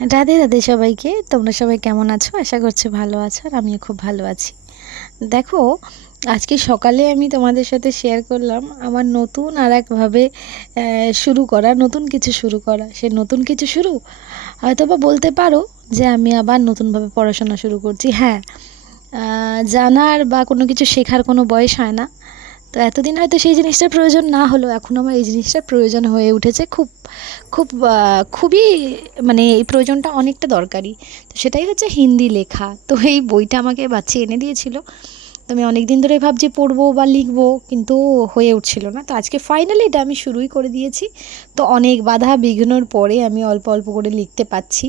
রাধে রাধে সবাইকে। তোমরা সবাই কেমন আছো? আশা করছি ভালো আছো, আর আমিও খুব ভালো আছি। দেখো, আজকে সকালে আমি তোমাদের সাথে শেয়ার করলাম আমার নতুন আর একভাবে শুরু করা, নতুন কিছু শুরু করা। সে নতুন কিছু শুরু হয়তো বা বলতে পারো যে আমি আবার নতুনভাবে পড়াশোনা শুরু করছি। হ্যাঁ, জানার বা কোনো কিছু শেখার কোনো বয়স হয় না। তো এতদিন হয়তো সেই জিনিসটার প্রয়োজন না হলেও এখন আমার এই জিনিসটার প্রয়োজন হয়ে উঠেছে। খুব খুব খুবই, মানে এই প্রয়োজনটা অনেকটা দরকারি। তো সেটাই হচ্ছে হিন্দি লেখা। তো এই বইটা আমাকে বাচ্চা এনে দিয়েছিল। তো আমি অনেক দিন ধরে ভাবছি পড়বো বা লিখবো, কিন্তু হয়ে উঠছিল না। তো আজকে ফাইনালি এটা আমি শুরুই করে দিয়েছি। তো অনেক বাধা বিঘ্নর পরে আমি অল্প অল্প করে লিখতে পাচ্ছি।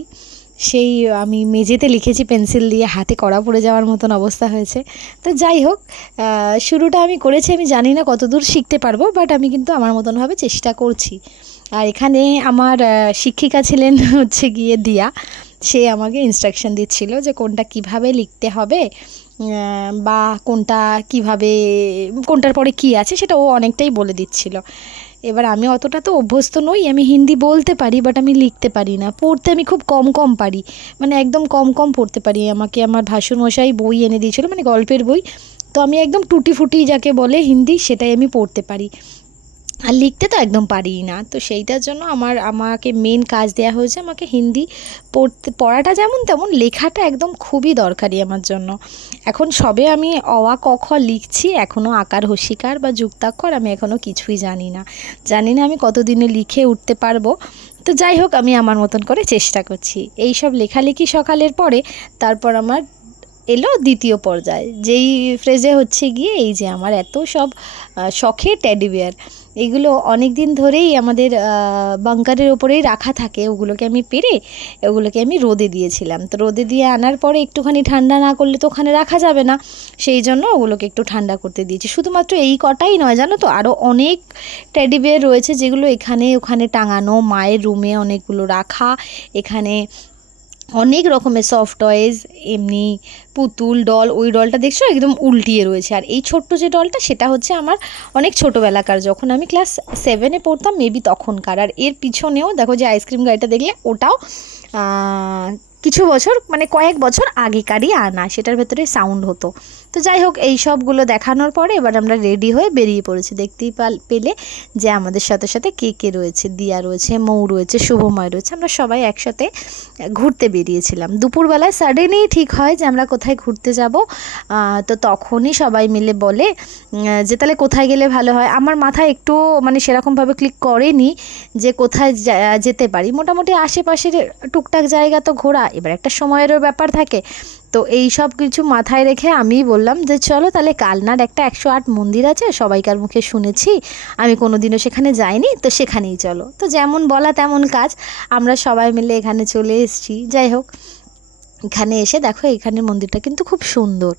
সেই আমি মেঝেতে লিখেছি পেন্সিল দিয়ে, হাতে কড়া পড়ে যাওয়ার মতন অবস্থা হয়েছে। তো যাই হোক, শুরুটা আমি করেছি। আমি জানি না কতদূর শিখতে পারবো, বাট আমি কিন্তু আমার মতনভাবে চেষ্টা করছি। আর এখানে আমার শিক্ষিকা ছিলেন হচ্ছে গিয়ে দিয়া। সে আমাকে ইনস্ট্রাকশন দিচ্ছিল যে কোনটা কিভাবে লিখতে হবে, বা কোনটা কিভাবে, কোনটার পরে কি আছে সেটা ও অনেকটাই বলে দিচ্ছিল। এবার আমি অতটা তো অভ্যস্ত নই। আমি হিন্দি বলতে পারি, বাট আমি লিখতে পারি না। পড়তে আমি খুব কম কম পারি, মানে একদম কম কম পড়তে পারি। আমাকে আমার ভাসুরমশাই বই এনে দিয়েছিল, মানে গল্পের বই। তো আমি একদম টুটি ফুটি যাকে বলে হিন্দি, সেটাই আমি পড়তে পারি। আর লিখতে তো একদম পারিই না। তো সেইটার জন্য আমাকে মেন কাজ দেওয়া হয়েছে, আমাকে হিন্দি পড়াটা যেমন তেমন লেখাটা একদম খুবই দরকারি আমার জন্য। এখন সবে আমি অ আ ক খ লিখছি, এখনও আকার হশিকার বা যুক্তাক্ষর আমি এখনও কিছুই জানি না। জানি না আমি কতদিনে লিখে উঠতে পারবো। তো যাই হোক, আমি আমার মতন করে চেষ্টা করছি। এই সব লেখালেখি সকালের পরে তারপর আমার এলো দ্বিতীয় পর্যায়, যেই ফ্রেজে হচ্ছে গিয়ে এই যে আমার এত সব শখের টেডি বিয়ার, এগুলো অনেক দিন ধরেই আমাদের বাঙ্কারের ওপরেই রাখা থাকে। ওগুলোকে আমি পেরে ওগুলোকে আমি রোদে দিয়েছিলাম। তো রোদে দিয়ে আনার পরে একটুখানি ঠান্ডা না করলে তো ওখানে রাখা যাবে না। সেই জন্য ওগুলোকে একটু ঠান্ডা করতে দিয়েছি। শুধুমাত্র এই কটাই নয়, জানো তো, আরও অনেক টেডি বিয়ার রয়েছে যেগুলো এখানে ওখানে টাঙানো, মায়ের রুমে অনেকগুলো রাখা। এখানে অনেক রকমের সফট টয়েস, এমনি পুতুল ডল। ওই ডলটা দেখছো একদম উল্টিয়ে রয়েছে। আর এই ছোট্ট যে ডলটা, সেটা হচ্ছে আমার অনেক ছোটোবেলাকার, যখন আমি ক্লাস 7-এ পড়তাম মেবি তখনকার। আর এর পিছনেও দেখো যে আইসক্রিম গাড়িটা দেখলে, ওটাও কিছু বছর, মানে কয়েক বছর আগেকারই আনা। সেটার ভেতরে সাউন্ড হতো। তো যাই হোক, এই সবগুলো দেখানোর পরে এবার আমরা রেডি হয়ে বেরিয়ে পড়েছি। দেখতেই পেলে যে আমাদের সাথে সাথে কে কে রয়েছে। দিয়া রয়েছে, মৌ রয়েছে, শুভময় রয়েছে। আমরা সবাই একসাথে ঘুরতে বেরিয়েছিলাম। দুপুরবেলায় সাডেনই ঠিক হয় যে আমরা কোথায় ঘুরতে যাব। তো তখনই সবাই মিলে বলে যে তাহলে কোথায় গেলে ভালো হয়। আমার মাথায় একটু মানে সেরকমভাবে ক্লিক করেনি যে কোথায় যেতে পারি। মোটামুটি আশেপাশের টুকটাক জায়গা তো ঘোরা, এবার একটা সময়েরও ব্যাপার থাকে। তো এই সব কিছু মাথায় রেখে আমি বললাম যে চলো তাহলে কালনার একটা 108 মন্দির আছে, সবাইকার মুখে শুনেছি, আমি কোনোদিনও সেখানে যাইনি, তো সেখানেই চলো। তো যেমন বলা তেমন কাজ, আমরা সবাই মিলে এখানে চলে এসেছি। যাই হোক, এখানে এসে দেখো এখানের মন্দিরটা কিন্তু খুব সুন্দর।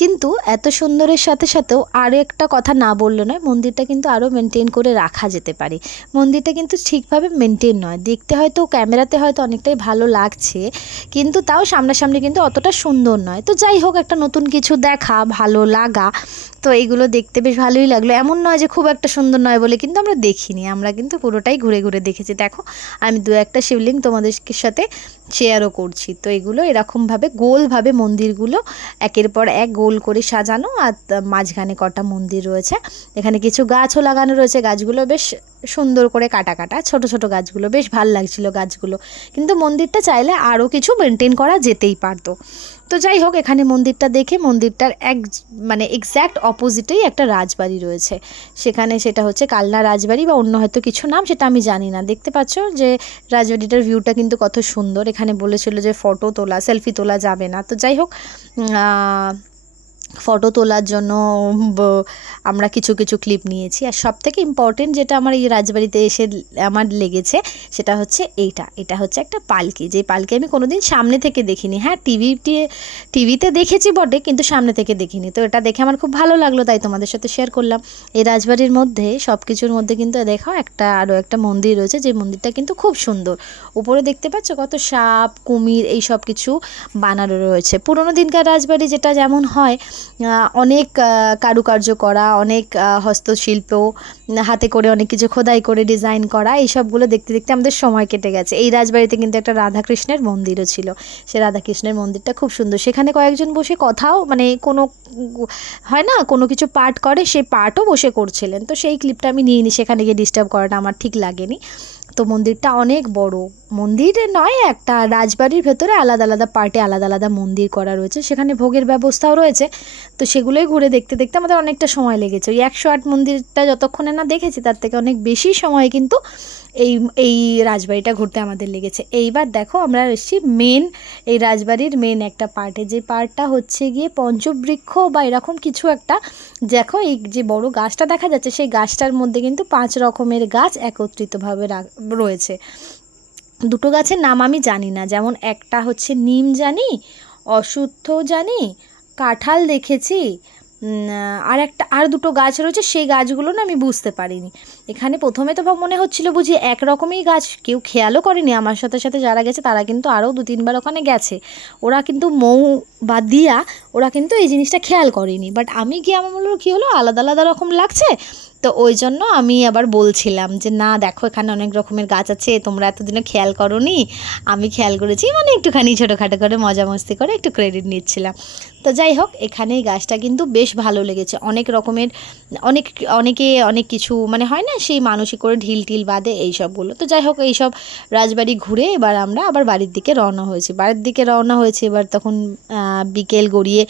কিন্তু এত সুন্দরের সাথে সাথেও আরও একটা কথা না বললে নয়, মন্দিরটা কিন্তু আরও মেনটেন করে রাখা যেতে পারে। মন্দিরটা কিন্তু ঠিকভাবে মেনটেন নয়। দেখতে হয়তো ক্যামেরাতে হয়তো অনেকটাই ভালো লাগছে, কিন্তু তাও সামনাসামনি কিন্তু অতটা সুন্দর নয়। তো যাই হোক, একটা নতুন কিছু দেখা, ভালো লাগা। তো এইগুলো দেখতে বেশ ভালোই লাগলো। এমন নয় যে খুব একটা সুন্দর নয় বলে কিন্তু আমরা দেখিনি, আমরা কিন্তু পুরোটাই ঘুরে ঘুরে দেখেছি। দেখো, আমি দু একটা শিবলিঙ্গ তোমাদের সাথে শেয়ারও করছি। তো এগুলো এরকমভাবে গোলভাবে মন্দিরগুলো একের পর এক গোল করে সাজানো, আর মাঝখানে কটা মন্দির রয়েছে। এখানে কিছু গাছও লাগানো রয়েছে। গাছগুলো বেশ সুন্দর করে কাটা কাটা, ছোট ছোট গাছগুলো, বেশ ভাল লাগছিল গাছগুলো। কিন্তু মন্দিরটা চাইলে আরও কিছু মেনটেন করা যেতেই পারতো। তো যাই হোক, এখানে মন্দিরটা দেখে, মন্দিরটার মানে এক্স্যাক্ট অপোজিটেই একটা রাজবাড়ি রয়েছে। সেখানে সেটা হচ্ছে কালনা রাজবাড়ি, বা অন্য হয়তো কিছু নাম, সেটা আমি জানি না। দেখতে পাচ্ছ যে রাজবাড়িটার ভিউটা কিন্তু কত সুন্দর। এখানে বলেছিল যে ফটো তোলা, সেলফি তোলা যাবে না। তো যাই হোক, ফটো তোলার জন্য আমরা কিছু কিছু ক্লিপ নিয়েছি। আর সবথেকে ইম্পর্টেন্ট যেটা আমার এই রাজবাড়িতে এসে আমার লেগেছে, সেটা হচ্ছে এটা হচ্ছে একটা পালকি। যে পালকি আমি কোনোদিন সামনে থেকে দেখিনি। হ্যাঁ, টিভিতে দেখেছি বটে, কিন্তু সামনে থেকে দেখিনি। তো এটা দেখে আমার খুব ভালো লাগলো, তাই তোমাদের সাথে শেয়ার করলাম। এই রাজবাড়ির মধ্যে সব কিছুর মধ্যে কিন্তু দেখাও আরও একটা মন্দির রয়েছে, যে মন্দিরটা কিন্তু খুব সুন্দর। উপরে দেখতে পাচ্ছ কত সাপ, কুমির, এই সব কিছু বানানো রয়েছে। পুরোনো দিনকার রাজবাড়ি যেটা যেমন হয়, অনেক কারুকার্য করা, অনেক হস্তশিল্প, হাতে করে অনেক কিছু খোদাই করে ডিজাইন করা, এই সবগুলো দেখতে দেখতে আমাদের সময় কেটে গেছে। এই রাজবাড়িতে কিন্তু একটা রাধাকৃষ্ণের মন্দিরও ছিল। সে রাধাকৃষ্ণের মন্দিরটা খুব সুন্দর। সেখানে কয়েকজন বসে কথাও, মানে কোনো হয় না কোনো কিছু পাঠ করে, সেই পাঠও বসে করছিলেন। তো সেই ক্লিপটা আমি নিইনি, সেখানে গিয়ে ডিস্টার্ব করাটা আমার ঠিক লাগেনি। তো মন্দিরটা অনেক বড়, মন্দির নয়, একটা রাজবাড়ির ভেতরে আলাদা আলাদা পার্টে আলাদা আলাদা মন্দির করা রয়েছে, সেখানে ভোগের ব্যবস্থাও রয়েছে। তো সেগুলোই ঘুরে দেখতে দেখতে আমাদের অনেকটা সময় লেগেছে। ওই 108 মন্দিরটা যতক্ষণে না দেখেছি তার থেকে অনেক বেশি সময় কিন্তু এই এই রাজবাড়িটা ঘুরতে আমাদের লেগেছে। এইবার দেখো আমরা এসেছি মেন, এই রাজবাড়ির মেন একটা পার্টে, যে পার্টটা হচ্ছে গিয়ে পঞ্চবৃক্ষ বা এরকম কিছু একটা। দেখো এই যে বড় গাছটা দেখা যাচ্ছে, সেই গাছটার মধ্যে কিন্তু 5 রকমের গাছ একত্রিতভাবে রয়েছে। দুটো গাছের নাম আমি জানি না, যেমন একটা হচ্ছে নিম জানি, অশ্বত্থ জানি, কাঁঠাল দেখেছি, আর দুটো গাছ রয়েছে, সেই গাছগুলো না আমি বুঝতে পারিনি। এখানে প্রথমে তো মনে হচ্ছিল বুঝি একরকমই গাছ, কেউ খেয়ালও করেনি। আমার সাথে সাথে যারা গেছে তারা কিন্তু আরও 2-3 বার ওখানে গেছে, ওরা কিন্তু মৌ বা দিয়া ওরা কিন্তু এই জিনিসটা খেয়াল করেনি। বাট আমি গিয়ে আমার বললো কী হলো, আলাদা আলাদা রকম লাগছে। তো ওই জন্য আমি আবার বলছিলাম যে না দেখো এখানে অনেক রকমের গাছ আছে, তোমরা এতদিনে খেয়াল করোনি, আমি খেয়াল করেছি, মানে একটুখানি ছোটোখাটো করে মজা মস্তি করে একটু ক্রেডিট নিচ্ছিলাম। তো যাই হোক, এখানে এই গাছটা কিন্তু বেশ ভালো লেগেছে। অনেক রকমের অনেকে অনেক কিছু মানে হয় না, সেই মানসিক করে ঢিল টিল বাঁধে এই সবগুলো। তো যাই হোক, এইসব রাজবাড়ি ঘুরে এবার আমরা আবার বাড়ির দিকে রওনা হয়েছি। এবার তখন বিকেল গড়িয়ে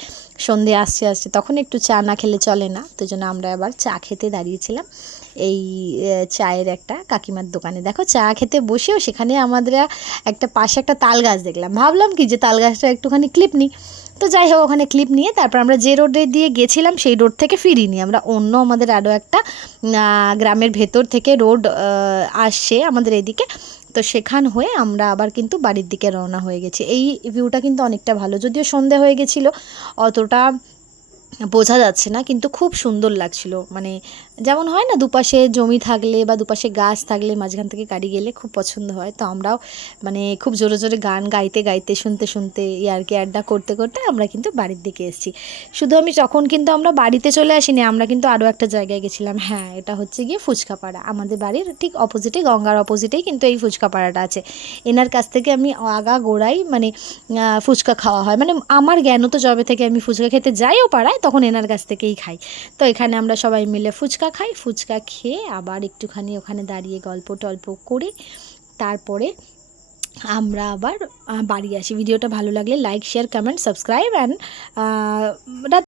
সন্ধে আসছে তখন একটু চা না খেলে চলে না। তো জন্য আমরা আবার চা খেতে দাঁড়িয়েছিলাম এই চায়ের একটা কাকিমার দোকানে। দেখো চা খেতে বসেও সেখানে আমাদের একটা পাশে একটা তাল গাছ দেখলাম, ভাবলাম কি যে তাল গাছটা একটুখানি ক্লিপ নিই। তো যাই হোক, ওখানে ক্লিপ নিয়ে তারপর আমরা যে রোডে দিয়ে গেছিলাম সেই রোড থেকে ফিরিনি, আমরা অন্য আমাদের আরও একটা গ্রামের ভেতর থেকে রোড আসছে আমাদের এদিকে। তো সেখান হয়ে আমরা আবার কিন্তু বাড়ির দিকে রওনা হয়ে গেছি। এই ভিউটা কিন্তু অনেকটা ভালো, যদিও সন্ধে হয়ে গেছিলো, অতটা বোঝা যাচ্ছে না, কিন্তু খুব সুন্দর লাগছিল। মানে যেমন হয় না, দুপাশে জমি থাকলে বা দুপাশে গাছ থাকলে মাঝখান থেকে গাড়ি গেলে খুব পছন্দ হয়। তো আমরাও মানে খুব জোরে জোরে গান গাইতে গাইতে শুনতে শুনতে ইয়ার্কি আড্ডা করতে করতে আমরা কিন্তু বাড়ির দিকে এসেছি। শুধু আমি তখন কিন্তু আমরা বাড়িতে চলে আসিনি, আমরা কিন্তু আরও একটা জায়গায় গেছিলাম। হ্যাঁ, এটা হচ্ছে গিয়ে ফুচকাপাড়া। আমাদের বাড়ির ঠিক অপোজিটে, গঙ্গার অপোজিটেই কিন্তু এই ফুচকাপাড়াটা আছে। এনার কাছ থেকে আমি আগাগোড়াই মানে ফুচকা খাওয়া হয়, মানে আমার জ্ঞান তো যবে থেকে আমি ফুচকা খেতে যাইও পাড়ায় তখন এনার কাছ থেকেই খাই। তো এখানে আমরা সবাই মিলে ফুচকা খাই, ফুচকা খেয়ে আবার একটুখানি ওখানে দাঁড়িয়ে গল্প টল্প করে তারপরে আমরা আবার বাড়ি আসি। ভিডিওটা ভালো লাগলে like, share, comment, subscribe and